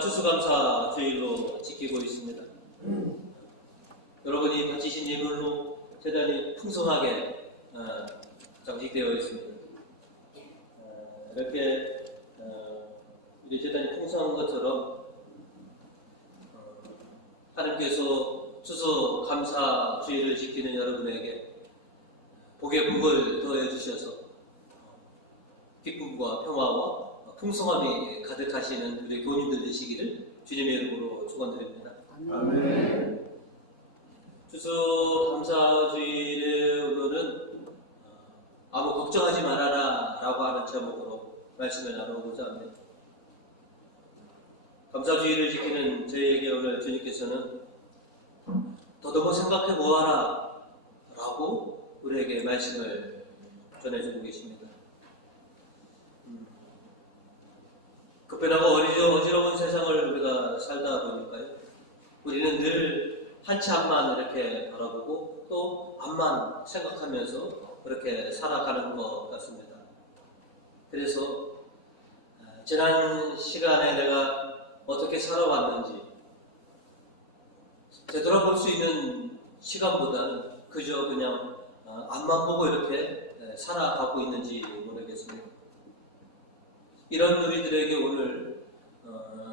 또한 추수감사 주일로 지키고 있습니다. 여러분이 바치신 예물로 재단이 풍성하게 장식되어 있습니다. 이렇게 우리 재단이 풍성한 것처럼 하나님께서 추수감사 주일을 지키는 여러분에게 복의 복을 더해 주셔서 기쁨과 평화와 풍성함이 가득하시는 우리 교인들 되시기를 주님의 이름으로 축원드립니다. 아멘. 추수감사주일에 오늘은 아무 걱정하지 말아라 라고 하는 제목으로 말씀을 나누고자 합니다. 감사주일을 지키는 저희에게 오늘 주님께서는 더더욱 생각해 보아라 라고 우리에게 말씀을 전해주고 계십니다. 급변하고 어지러운 세상을 우리가 살다 보니까요, 우리는 늘 한치 앞만 이렇게 바라보고 또 앞만 생각하면서 그렇게 살아가는 것 같습니다. 그래서 지난 시간에 내가 어떻게 살아왔는지 되돌아볼 수 있는 시간보다는 그저 그냥 앞만 보고 이렇게 살아가고 있는지 모르겠습니다. 이런 우리들에게 오늘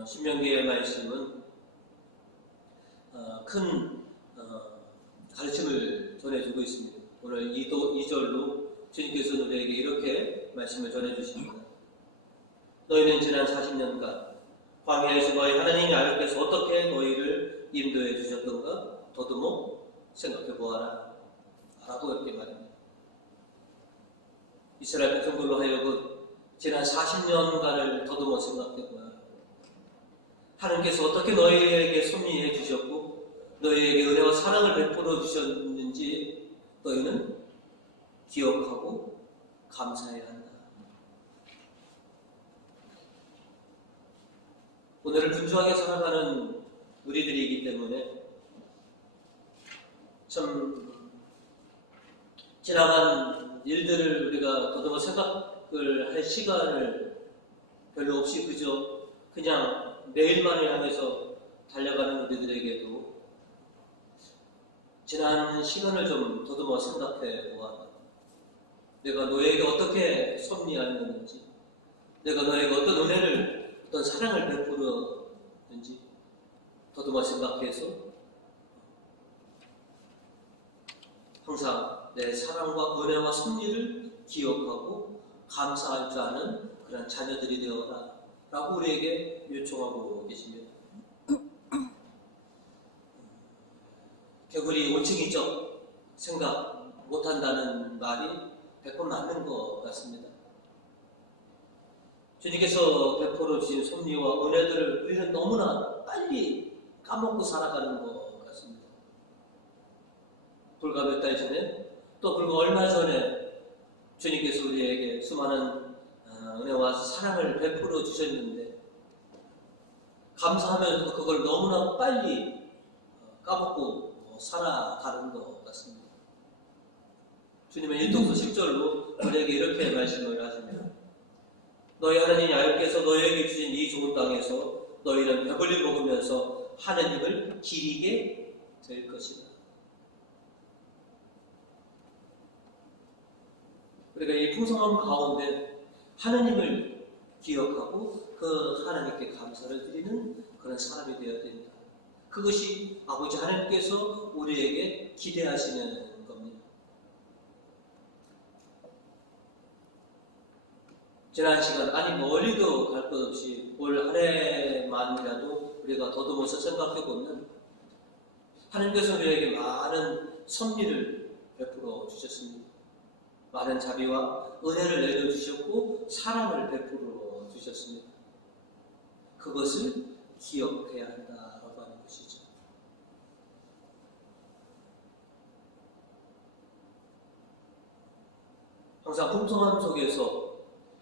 신명기의 말씀은 큰 가르침을 전해주고 있습니다. 오늘 2절로 주님께서 우리에게 이렇게 말씀을 전해주십니다. 너희는 지난 40년간 광야에서 너희 하나님 야훼께서 어떻게 너희를 인도해 주셨던가 더듬어 생각해 보아라 라고 이렇게 말합니다. 이스라엘 백성들로 하여금 지난 40년간을 더듬어 생각해 보아라. 하나님께서 어떻게 너희에게 섭리해 주셨고 너희에게 은혜와 사랑을 베풀어 주셨는지 너희는 기억하고 감사해야 한다. 오늘을 분주하게 살아가는 우리들이기 때문에 참 지나간 일들을 우리가 더듬어 생각을 할 시간을 별로 없이 그냥 내일만을 향해서 달려가는 우리들에게도 지난 시간을 좀 더듬어 생각해 보아라. 내가 너에게 어떻게 섭리하였는지, 내가 너에게 어떤 은혜를, 어떤 사랑을 베풀었는지 더듬어 생각해서 항상 내 사랑과 은혜와 섭리를 기억하고 감사할 줄 아는 그런 자녀들이 되어라 라고 우리에게 요청하고 계십니다. 개구리 5층이죠. 생각 못한다는 말이 100번 맞는 것 같습니다. 주님께서 베풀어 주신 섭리와 은혜들을 우리는 너무나 빨리 까먹고 살아가는 것 같습니다. 불과 몇 달 전에 또 불과 얼마 전에 주님께서 우리에게 수많은 은혜와 사랑을 베풀어 주셨는데 감사하면서도 그걸 너무나 빨리 까먹고 살아가는 것 같습니다. 주님은 1독서 10절로 우리에게 이렇게 말씀을 하십니다. 너희 하나님 야훼께서 너희에게 주신 이 좋은 땅에서 너희는 배불리 먹으면서 하나님을 기리게 될 것이다. 우리가 이 풍성함 가운데 하나님을 기억하고 그 하나님께 감사를 드리는 그런 사람이 되어야 됩니다. 그것이 아버지 하나님께서 우리에게 기대하시는 겁니다. 지난 시간 아니 멀리도 갈 것 없이 올 한 해만이라도 우리가 더듬어서 생각해 보면 하나님께서 우리에게 많은 섭리를 베풀어 주셨습니다. 많은 자비와 은혜를 내려주셨고 사랑을 베풀어 주셨습니다. 그것을 기억해야 한다라고 하는 것이죠. 항상 풍성함 속에서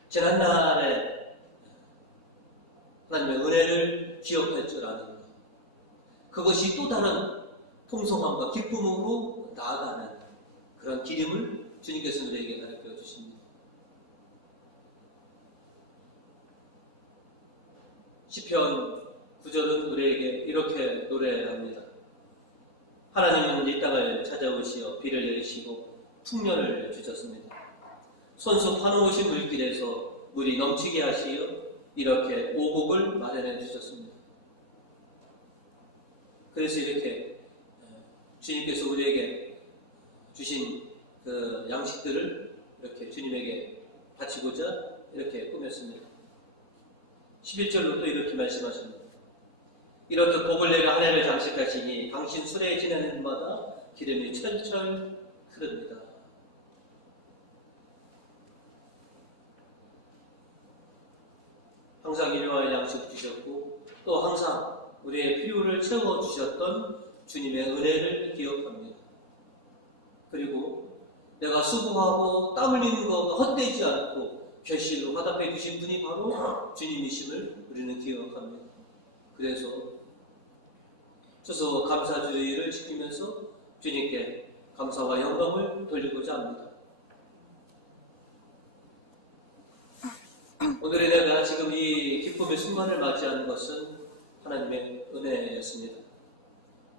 지난날에 하나님의 은혜를 기억할 줄 아는 것, 그것이 또 다른 풍성함과 기쁨으로 나아가는 그런 기름을 주님께서 우리에게 가르쳐 주십니다. 시편 9절은 우리에게 이렇게 노래합니다. 하나님은 이 땅을 찾아오시어 비를 내리시고 풍년을 주셨습니다. 손수 파놓으신 물길에서 물이 넘치게 하시어 이렇게 오곡을 마련해 주셨습니다. 그래서 이렇게 주님께서 우리에게 주신 그 양식들을 이렇게 주님에게 바치고자 이렇게 꾸몄습니다. 11절로 또 이렇게 말씀하십니다. 이렇게 복을 내려 한 해를 장식하시니 당신 수레에 지나는 곳마다 기름이 철철 흐릅니다. 항상 일용할 양식 주셨고 또 항상 우리의 필요를 채워주셨던 주님의 은혜를 기억합니다. 그리고 내가 수고하고 땀 흘리는 것과 헛되지 않고 결실로 화답해 주신 분이 바로 주님이심을 우리는 기억합니다. 그래서 추수 감사주의를 지키면서 주님께 감사와 영광을 돌리고자 합니다. 오늘의 내가 지금 이 기쁨의 순간을 맞이하는 것은 하나님의 은혜였습니다.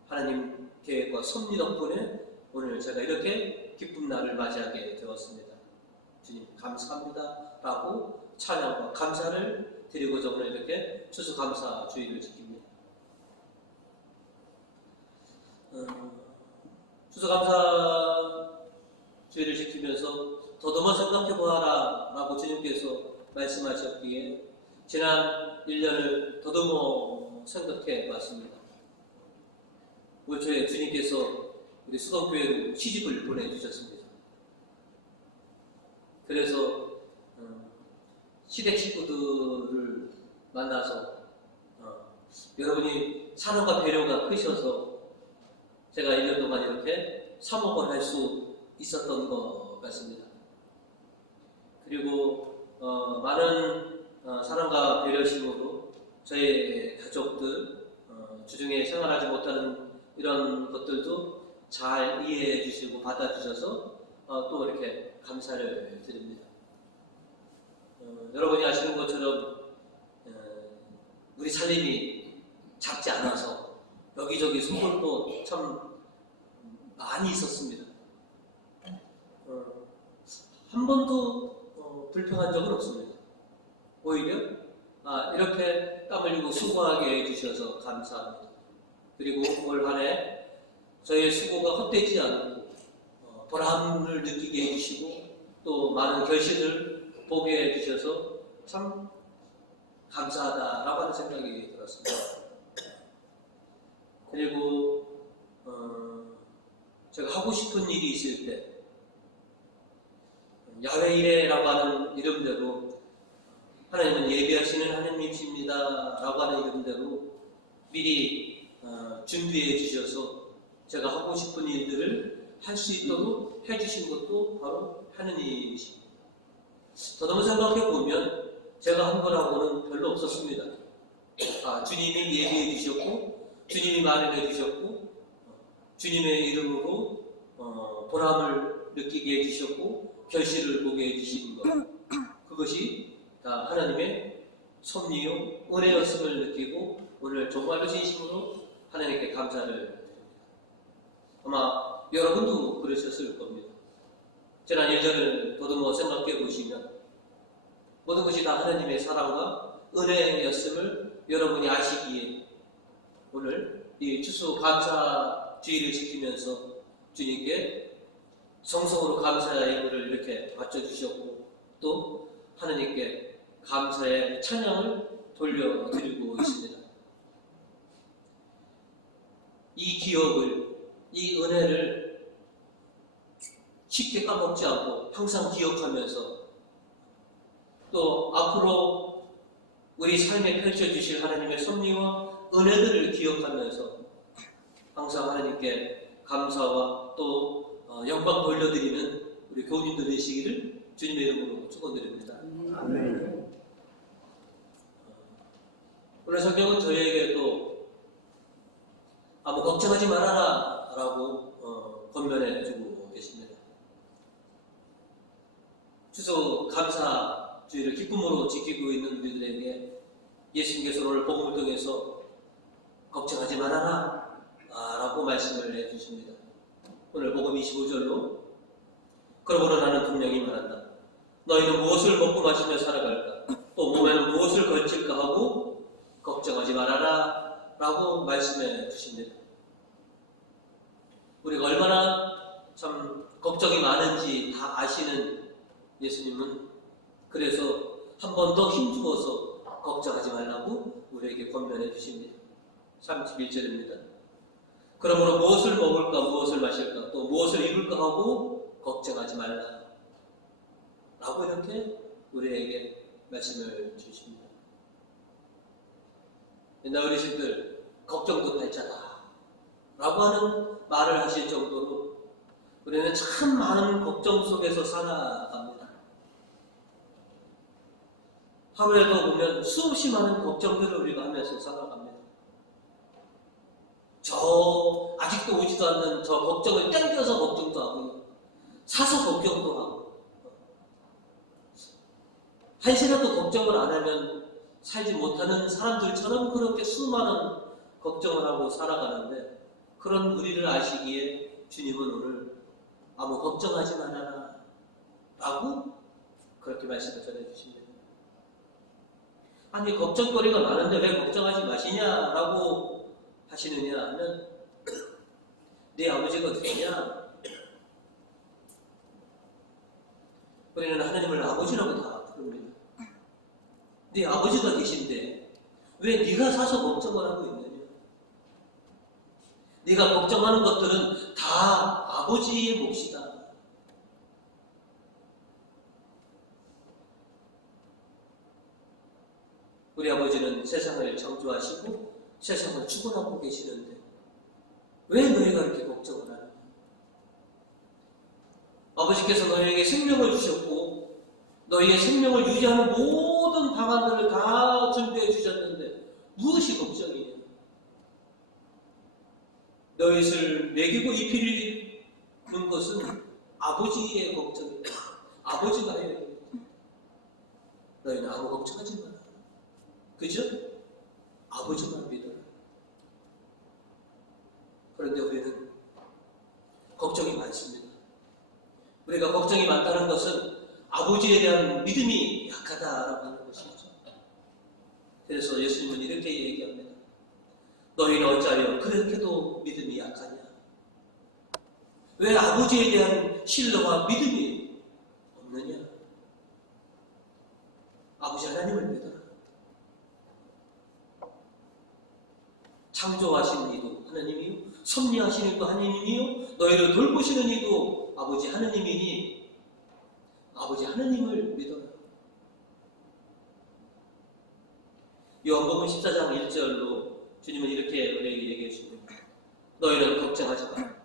하나님 계획과 섭리 덕분에 오늘 제가 이렇게 기쁜 날을 맞이하게 되었습니다. 주님 감사합니다 라고 찬양과 감사를 드리고자 오늘 이렇게 추수감사주의를 지킵니다. 추수감사주의를 지키면서 더듬어 생각해보아라 라고 주님께서 말씀하셨기에 지난 1년을 더듬어 생각해 봤습니다. 올 초에 주님께서 우리 수동교회로 시집을 보내주셨습니다. 그래서 시댁 식구들을 만나서 여러분이 사랑과 배려가 크셔서 제가 1년 동안 이렇게 사목을 할 수 있었던 것 같습니다. 그리고 많은 사랑과 배려심으로 저희 가족들 주중에 생활하지 못하는 이런 것들도 잘 이해해 주시고 받아주셔서 또 이렇게 감사를 드립니다. 여러분이 아시는 것처럼 우리 살림이 작지 않아서 여기저기 소홀도 참 많이 있었습니다. 한 번도 불평한 적은 없습니다. 오히려 이렇게 땀 흘리고 수고하게 해주셔서 감사합니다. 그리고 올 한 해 저희의 수고가 헛되지 않고 보람을 느끼게 해주시고 또 많은 결실을 보게 해주셔서 참 감사하다라고 하는 생각이 들었습니다. 그리고 제가 하고 싶은 일이 있을 때 야훼 이레라고 하는 이름대로 하나님은 예비하시는 하나님이십니다 라고 하는 이름대로 미리 준비해 주셔서 제가 하고 싶은 일들을 할 수 있도록 해주신 것도 바로 하나님이십니다. 더더욱 생각해 보면 제가 한 거라고는 별로 없었습니다. 주님이 예비해 주셨고 주님이 마련해 주셨고 주님의 이름으로 보람을 느끼게 해주셨고 결실을 보게 해주신 것, 그것이 다 하나님의 섭리요 은혜였음을 느끼고 오늘 정말로 진심으로 하나님께 감사를 드립니다. 아마 여러분도 그러셨을 겁니다. 지난 1년을 더듬어 생각해 보시면 모든 것이 다 하나님의 사랑과 은혜였음을 여러분이 아시기에 오늘 이 추수감사주의를 지키면서 주님께 성성으로 감사의 예물을 이렇게 바쳐주셨고 또 하나님께 감사의 찬양을 돌려드리고 있습니다. 이 기억을, 이 은혜를 쉽게 까먹지 않고 항상 기억하면서 또 앞으로 우리 삶에 펼쳐주실 하나님의 섭리와 은혜들을 기억하면서 항상 하나님께 감사와 또 영광 돌려드리는 우리 교우님들 되시기를 주님의 이름으로 축원드립니다. 아멘. 오늘 성경은 저희에게 또 아무 걱정하지 말아라 라고 권면해주고 계십니다. 추수 감사주의를 기쁨으로 지키고 있는 우리들에게 예수님께서 오늘 복음을 통해서 걱정하지 말아라 라고 말씀을 해주십니다. 오늘 복음 25절로 그러므로 나는 분명히 말한다. 너희는 무엇을 먹고 마시며 살아갈까? 또 몸에는 무엇을 걸칠까 하고 걱정하지 말아라 라고 말씀해 주십니다. 우리가 얼마나 참 걱정이 많은지 다 아시는 예수님은 그래서 한 번 더 힘주어서 걱정하지 말라고 우리에게 권면해 주십니다. 31절입니다. 그러므로 무엇을 먹을까 무엇을 마실까 또 무엇을 입을까 하고 걱정하지 말라 라고 이렇게 우리에게 말씀을 주십니다. 옛날 어르신들 걱정도 팔자다 라고 하는 말을 하실 정도로 우리는 참 많은 걱정 속에서 살아갑니다. 하루에도 보면 수없이 많은 걱정들을 우리가 하면서 살아갑니다. 저 아직도 오지도 않는 저 걱정을 땡겨서 걱정도 하고 사서 걱정도 하고 한시라도 걱정을 안 하면 살지 못하는 사람들처럼 그렇게 수많은 걱정을 하고 살아가는데 그런 우리를 아시기에 주님은 오늘 아무 걱정하지 말아라 라고 그렇게 말씀을 전해주십니다. 아니 걱정거리가 많은데 왜 걱정하지 마시냐라고 하시느냐 하면 네 아버지가 누구냐? 우리는 하나님을 아버지라고 다 부릅니다. 네 아버지가 계신데 왜 네가 사서 걱정을 하고 있느냐? 네가 걱정하는 것들은 다 아버지의 몫이다. 우리 아버지는 세상을 창조하시고 세상을 주관하고 계시는데 왜 너희가 이렇게 걱정을 하느냐? 아버지께서 너희에게 생명을 주셨고 너희의 생명을 유지하는 모든 방안들을 다 준비해 주셨는데 무엇이 걱정이냐? 너희를 먹이고 입히는 것은 아버지의 걱정이다. 아버지가 해야 됩니다. 너희는 아무 걱정하지 마라. 그죠? 아버지만 믿어라. 그런데 우리는 걱정이 많습니다. 우리가 걱정이 많다는 것은 아버지에 대한 믿음이 약하다라고 하는 것이죠. 그래서 예수님은 이렇게 얘기합니다. 너희는 어찌하여 그렇게도 믿음이 약하냐? 왜 아버지에 대한 신뢰와 믿음이 없느냐? 아버지 하나님을 믿어라. 창조하신 이도 하나님이요, 섭리하신 이도 하나님이요, 너희를 돌보시는 이도 아버지 하나님이니 아버지 하나님을 믿어라. 요한복음 14장 1절로 주님은 이렇게 우리에게 얘기해 주십니다. 너희는 걱정하지 마라.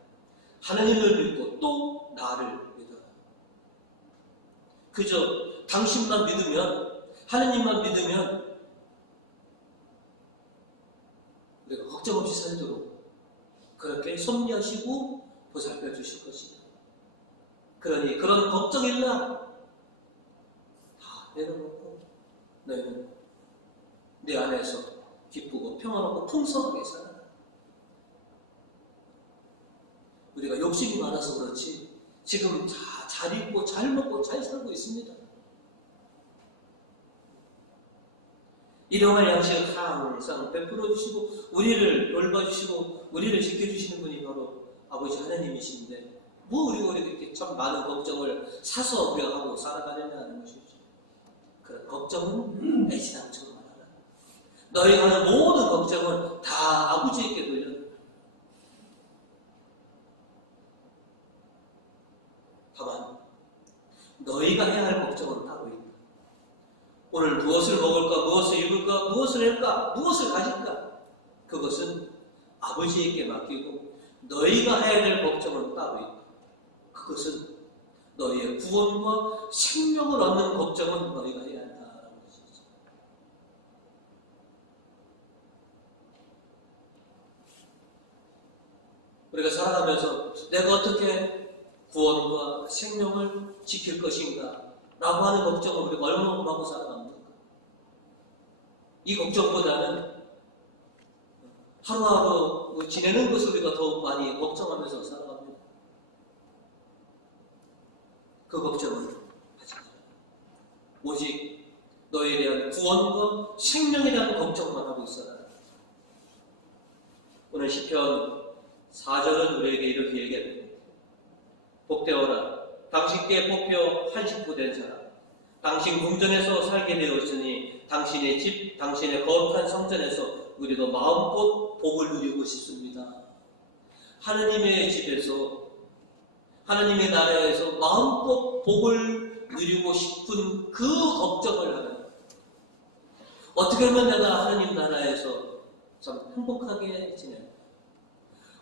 하나님을 믿고 또 나를 믿어라. 그저 당신만 믿으면, 하나님만 믿으면 우리가 걱정 없이 살도록 그렇게 섭리하시고 보살펴 주실 것이다. 그러니 그런 걱정일라 다 내려놓고 너희는 내 안에서 기쁘고 평안하고 풍성하게 살아라. 우리가 욕심이 많아서 그렇지 지금 잘 입고 잘 먹고 잘 살고 있습니다. 일용할 양식을 항상 베풀어 주시고 우리를 돌봐주시고 우리를 지켜주시는 분이 바로 아버지 하나님이신데 뭐 우리가 이렇게 참 많은 걱정을 사서 우리가 하고 살아가느냐 하는 것이죠. 그런 걱정은 애지당처럼 말하라. 너희가 하는 모든 걱정은 다 아버지에게 돌려. 다만 너희가 해야 할 걱정은 따로 있다. 오늘 무엇을 먹을까, 무엇을 입을까, 무엇을 할까, 무엇을 가질까? 그것은 아버지에게 맡기고 너희가 해야 될 걱정은 따로 있다. 그것은 너희의 구원과 생명을 얻는 걱정은 너희가 해야 한다라는 것이죠. 우리가 살아가면서 내가 어떻게 구원과 생명을 지킬 것인가 라고 하는 걱정을 우리가 얼마나 하고 살아갑니까? 이 걱정보다는 하루하루 지내는 것을 우리가 더욱 많이 걱정하면서 살아갑니다. 그 걱정은 하지 마라. 오직 너에 대한 구원과 생명에 대한 걱정만 하고 있어라. 오늘 시편 4절은 우리에게 이렇게 얘기합니다. 복되어라. 당신께 뽑혀 한식부 된 사람. 당신 궁전에서 살게 되었으니 당신의 집, 당신의 거룩한 성전에서 우리도 마음껏 복을 누리고 싶습니다. 하느님의 집에서, 하느님의 나라에서 마음껏 복을 누리고 싶은 그 걱정을 하는, 어떻게 하면 내가 하느님 나라에서 참 행복하게 지낼까?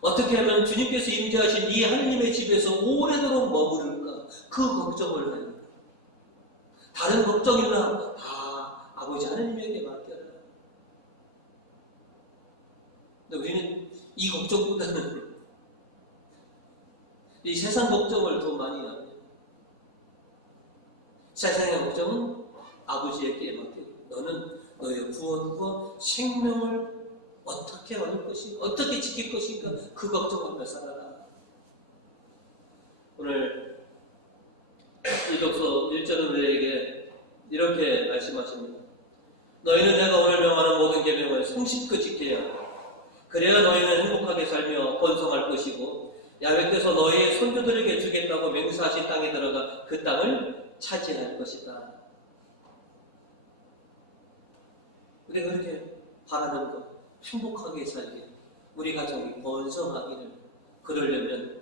어떻게 하면 주님께서 임재하신 이 하느님의 집에서 오래도록 머무를까? 그 걱정을 해요. 다른 걱정이나 다 아버지 하느님에게 맡겨라. 근데 우리는 이 걱정보다는 이 세상 걱정을 더 많이 합니다. 세상의 걱정은 아버지에게 맡기고, 너는 너의 구원과 생명을 어떻게 얻을 것인가, 어떻게 지킬 것인가, 그 걱정하며 살아라. 오늘 이독서 1절은 우리에게 이렇게 말씀하십니다. 너희는 내가 오늘 명하는 모든 계명을 성실히 지켜야 한다. 그래야 너희는 행복하게 살며 번성할 것이고 야훼께서 너희의 손주들에게 주겠다고 맹세하신 땅에 들어가 그 땅을 차지할 것이다. 우리가 그렇게 바라는 것, 행복하게 살길, 우리 가정이 번성하기를, 그러려면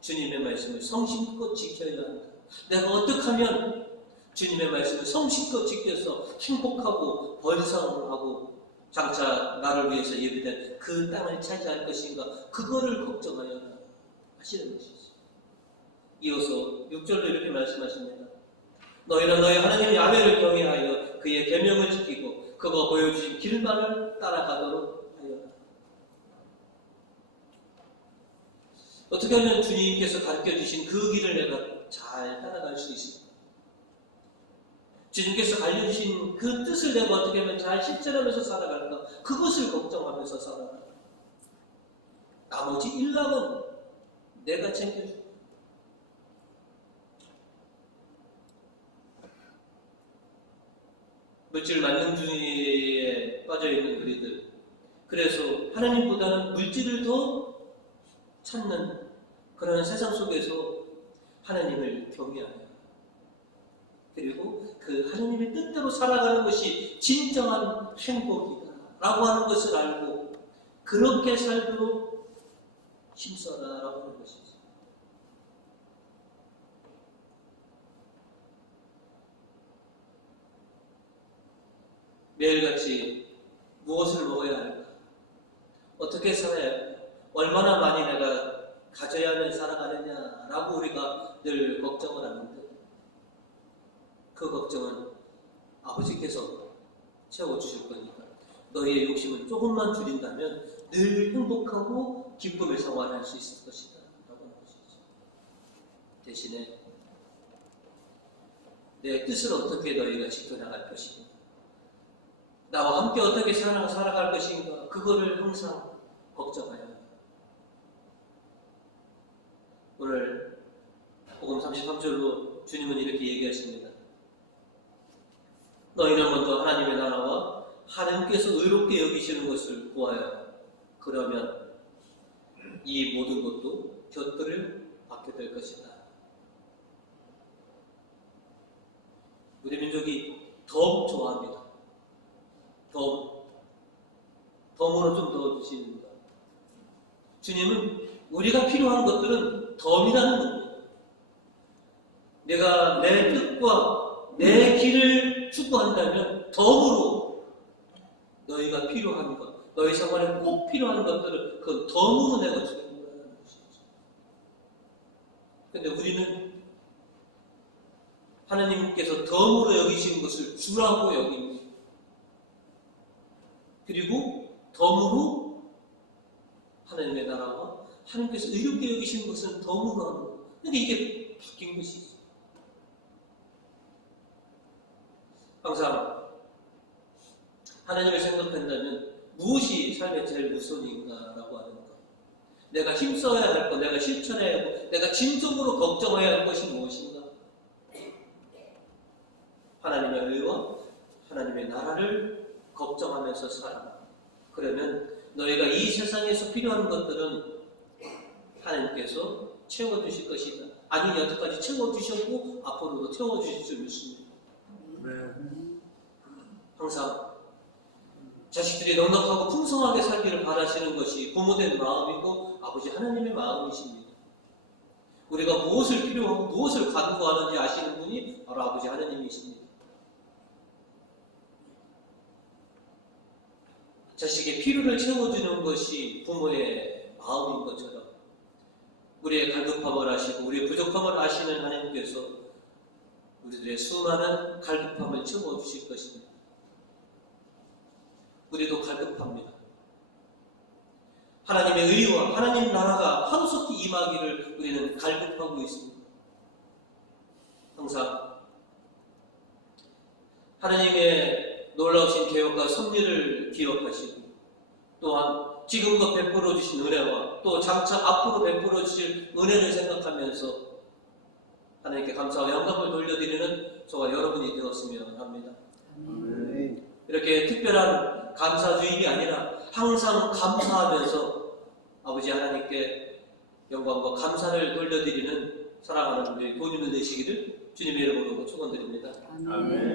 주님의 말씀을 성심껏 지켜야 한다. 내가 어떻게 하면 주님의 말씀을 성심껏 지켜서 행복하고 번성하고 장차 나를 위해서 예비된 그 땅을 차지할 것인가, 그거를 걱정하여 하시는 것이죠. 이어서 6절로 이렇게 말씀하십니다. 너희는 너희 하나님 야훼를 경외하여 그의 계명을 지키고 그가 보여주신 길만을 따라가도록 하여라. 어떻게 하면 주님께서 가르쳐주신 그 길을 내가 잘 따라갈 수 있을까? 주님께서 알려주신 그 뜻을 내가 어떻게 하면 잘 실천하면서 살아갈까? 그것을 걱정하면서 살아가. 나머지 일락은 내가 챙겨줄게. 물질 만능주의에 빠져있는 우리들, 그래서 하나님보다는 물질을 더 찾는 그런 세상 속에서 하나님을 경외하며, 그리고 그 하나님의 뜻대로 살아가는 것이 진정한 행복이다 라고 하는 것을 알고 그렇게 살도록 힘써라 라고 하는 것이죠. 매일같이 무엇을 먹어야 할까? 어떻게 살아야 할까? 얼마나 많이 내가 가져야만 살아가느냐라고 우리가 늘 걱정을 하는데, 그 걱정은 아버지께서 채워주실 거니까 너희의 욕심을 조금만 줄인다면 늘 행복하고 기쁨의 생활을 할 수 있을 것이다 라고 하는 것이죠. 대신에 내 뜻을 어떻게 너희가 지켜나갈 것인가, 나와 함께 어떻게 살아갈 것인가, 그거를 항상 걱정하여 합니다. 오늘 복음 33절로 주님은 이렇게 얘기하십니다. 너희는 먼저 하나님의 나라와 하나님께서 의롭게 여기시는 것을 구하여, 그러면 이 모든 것도 곁들을 받게 될 것이다. 우리 민족이 더욱 좋아합니다. 덤으로 좀 더 주십니다. 주님은 우리가 필요한 것들은 덤이라는 겁니다. 내가 내 뜻과 내 길을 추구한다면 덤으로 너희가 필요한 것, 너희 생활에 꼭 필요한 것들을 그 덤으로 내가 주는다는 것이죠. 그런데 우리는 하나님께서 덤으로 여기신 것을 주라고 여깁니다. 그리고 덤으로 하나님의 나라와 하나님께서 의롭게 여기신 것은 덤으로 하는 것. 그런데 이게 바뀐 것이죠. 항상 하나님을 생각한다면 무엇이 삶의 제일 우선인가라고 하는 것. 내가 힘써야 할 것, 내가 실천해야 할 것, 내가 진정으로 걱정해야 할 것이 무엇인가? 하나님의 의와 하나님의 나라를 걱정하면서 살아. 그러면 너희가 이 세상에서 필요한 것들은 하나님께서 채워주실 것이다. 아니 여태까지 채워주셨고 앞으로도 채워주실 줄 믿습니다. 항상 자식들이 넉넉하고 풍성하게 살기를 바라시는 것이 부모된 마음이고 아버지 하나님의 마음이십니다. 우리가 무엇을 필요하고 무엇을 간구하는지 아시는 분이 바로 아버지 하나님이십니다. 자식의 필요를 채워주는 것이 부모의 마음인 것처럼 우리의 갈급함을 아시고 우리의 부족함을 아시는 하나님께서 우리들의 수많은 갈급함을 채워주실 것입니다. 우리도 갈급합니다. 하나님의 의와 하나님 나라가 하루속히 임하기를 우리는 갈급하고 있습니다. 항상 하나님의 놀라우신 계획과 섭리를 기억하시고 또한 지금껏 베풀어 주신 은혜와 또 장차 앞으로 베풀어 주실 은혜를 생각하면서 하나님께 감사와 영광을 돌려드리는 저와 여러분이 되었으면 합니다. 이렇게 특별한 감사주일이 아니라 항상 감사하면서 아버지 하나님께 영광과 감사를 돌려드리는 사랑하는 우리 본인들 되시기를 주님의 이름으로 축원드립니다. 아멘.